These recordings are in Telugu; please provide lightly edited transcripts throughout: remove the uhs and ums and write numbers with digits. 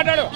మాట్లాడు.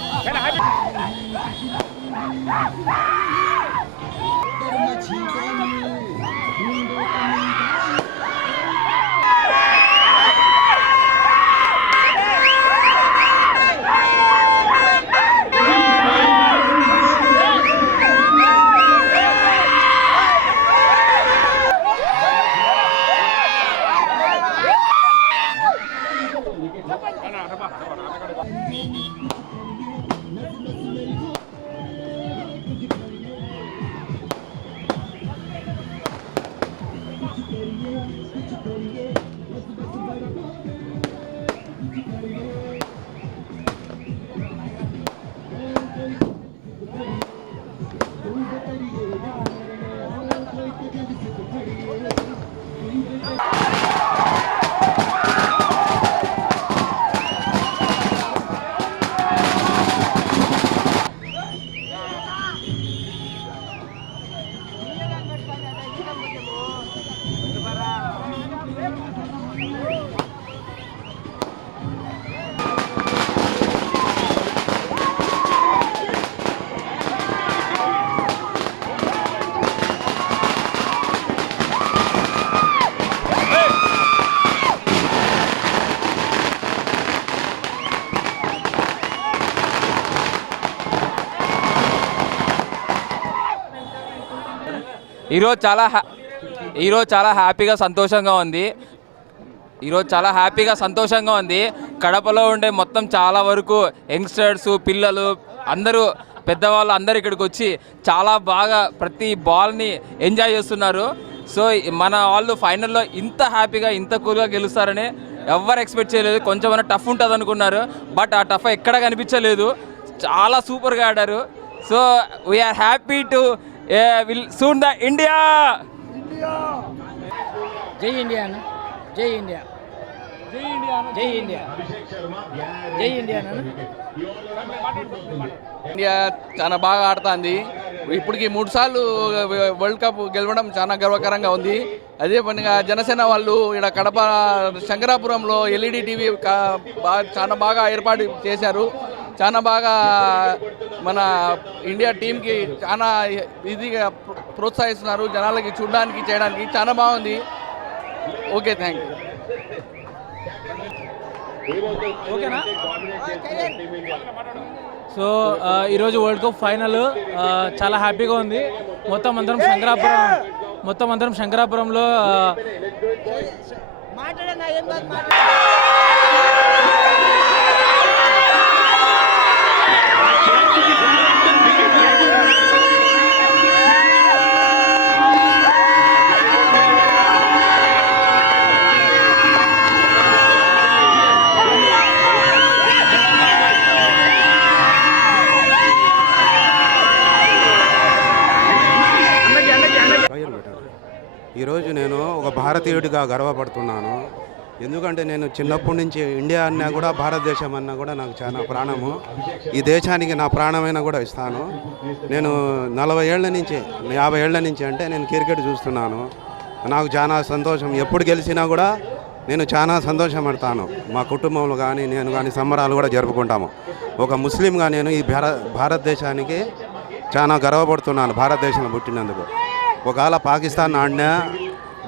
ఈరోజు చాలా హ్యాపీగా సంతోషంగా ఉంది. కడపలో ఉండే మొత్తం చాలా వరకు యంగ్స్టర్స్, పిల్లలు అందరూ, పెద్దవాళ్ళు అందరూ ఇక్కడికి వచ్చి చాలా బాగా ప్రతి బాల్ని ఎంజాయ్ చేస్తున్నారు. సో మన వాళ్ళు ఫైనల్లో ఇంత హ్యాపీగా ఇంత కూల్గా గెలుస్తారని ఎవరు ఎక్స్పెక్ట్ చేయలేదు. కొంచెమైనా టఫ్ ఉంటుంది అనుకున్నారు, బట్ ఆ టఫ్ ఎక్కడ కనిపించలేదు. చాలా సూపర్గా ఆడారు. So we are happy to will soon the India. జై ఇండియా అన్న, జై ఇండియా, జై ఇండియా, జై ఇండియా, జై ఇండియా అన్న. ఇండియా చాలా బాగా ఆడుతుంది. ఇప్పటికి 3 సార్లు వరల్డ్ కప్ గెలవడం చాలా గర్వకరంగా ఉంది. అదే పనిగా జనసేన వాళ్ళు ఇక్కడ కడప శంకరాపురంలో ఎల్ఈడి టీవీ చాలా బాగా ఏర్పాటు చేశారు. చాలా బాగా మన ఇండియా టీంకి చాలా ఇదిగా ప్రోత్సహిస్తున్నారు. జనాలకి చూడడానికి చేయడానికి చాలా బాగుంది. Okay, thank you. ఓకేనా? సో ఈరోజు వరల్డ్ కప్ ఫైనల్ చాలా హ్యాపీగా ఉంది. మొత్తం అందరం శంకరాపురంలో ఈరోజు నేను ఒక భారతీయుడిగా గర్వపడుతున్నాను. ఎందుకంటే నేను చిన్నప్పటి నుంచి ఇండియా అన్నా కూడా భారతదేశం అన్నా కూడా నాకు చాలా ప్రాణము. ఈ దేశానికి నా ప్రాణమైనా కూడా ఇస్తాను. నేను 40 ఏళ్ల నుంచి 50 ఏళ్ల నుంచి అంటే నేను క్రికెట్ చూస్తున్నాను. నాకు చాలా సంతోషం. ఎప్పుడు గెలిచినా కూడా నేను చాలా సంతోషపడతాను. మా కుటుంబంలో కానీ నేను కానీ సంబరాలు కూడా జరుపుకుంటాము. ఒక ముస్లింగా నేను ఈ భారతదేశానికి చాలా గర్వపడుతున్నాను. భారతదేశంలో పుట్టినందుకు. ఒకవేళ పాకిస్తాన్ ఆడినా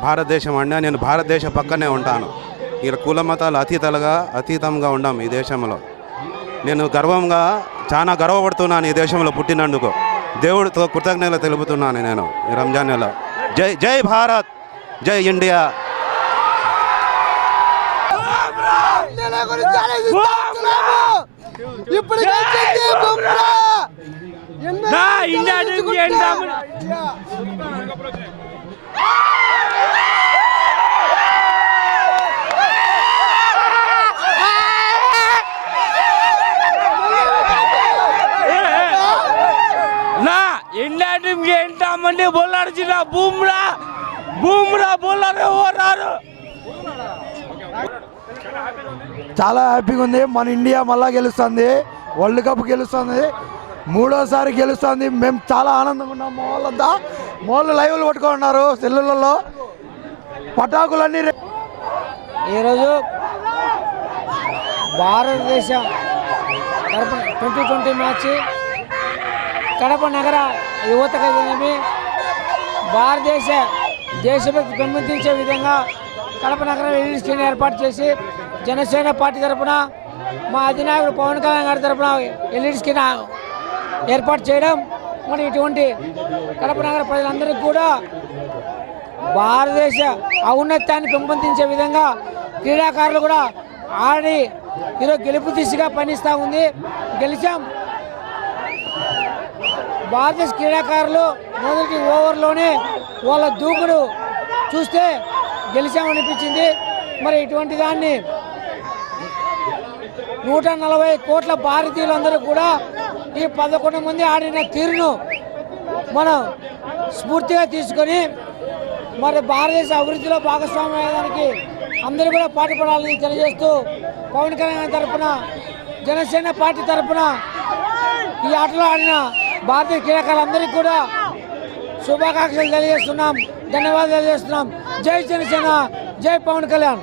భారతదేశం ఆడినా నేను భారతదేశ పక్కనే ఉంటాను. ఇక్కడ కుల మతాలు అతీతంగా ఉండాము ఈ దేశంలో. నేను చాలా గర్వపడుతున్నాను ఈ దేశంలో పుట్టినందుకు. దేవుడితో కృతజ్ఞతలు తెలుపుతున్నాను నేను ఈ రంజాన్ నెల. జై జై భారత్, జై ఇండియా. इंडिया टीम के इंटा मंडी बॉलर जिला बुमरा बॉलर ఎవరు చాలా హ్యాపీగా ఉంది. మన ఇండియా మళ్ళా గెలుస్తుంది, వరల్డ్ కప్ గెలుస్తుంది, 3వ సారి గెలుస్తుంది. మేము చాలా ఆనందంగా ఉన్నాం. మా వాళ్ళంతా లైవ్లు పట్టుకున్నారు, సెల్లులలో పటాకులన్నీ. ఈరోజు భారతదేశం తరపున 2020 మ్యాచ్ కడప నగర యువతకైతేనేమి భారతదేశ దేశభక్తి పెంపొందించే విధంగా కడప నగర ఎల్ఈడి స్క్రీన్ ఏర్పాటు చేసి జనసేన పార్టీ తరఫున మా అధినాయకుడు పవన్ కళ్యాణ్ గారి తరఫున ఎల్ఈడి స్క్రీన్ ఏర్పాటు చేయడం మరి ఇటువంటి కడప నగర ప్రజలందరికీ కూడా భారతదేశ ఔన్నత్యాన్ని పెంపొందించే విధంగా క్రీడాకారులు కూడా ఆడి ఈరోజు గెలుపు దిశగా పనిస్తూ ఉంది. గెలిచాం. భారతదేశ క్రీడాకారులు మొదటి ఓవర్లోనే వాళ్ళ దూకుడు చూస్తే గెలిచామనిపించింది. మరి ఇటువంటి దాన్ని 140 కోట్ల భారతీయులందరూ కూడా ఈ 11 మంది ఆడిన తీరును మనం స్ఫూర్తిగా తీసుకొని మరి భారతదేశ అభివృద్ధిలో భాగస్వామ్యం అయ్యేదానికి అందరూ కూడా పాటుపడాలని తెలియజేస్తూ పవన్ కళ్యాణ్ తరఫున జనసేన పార్టీ తరఫున ఈ ఆటలో ఆడిన భారతీయ క్రీడాకారులందరికీ కూడా శుభాకాంక్షలు తెలియజేస్తున్నాం. ధన్యవాదాలు తెలియజేస్తున్నాం. జై జనసేన, జై పవన్ కళ్యాణ్.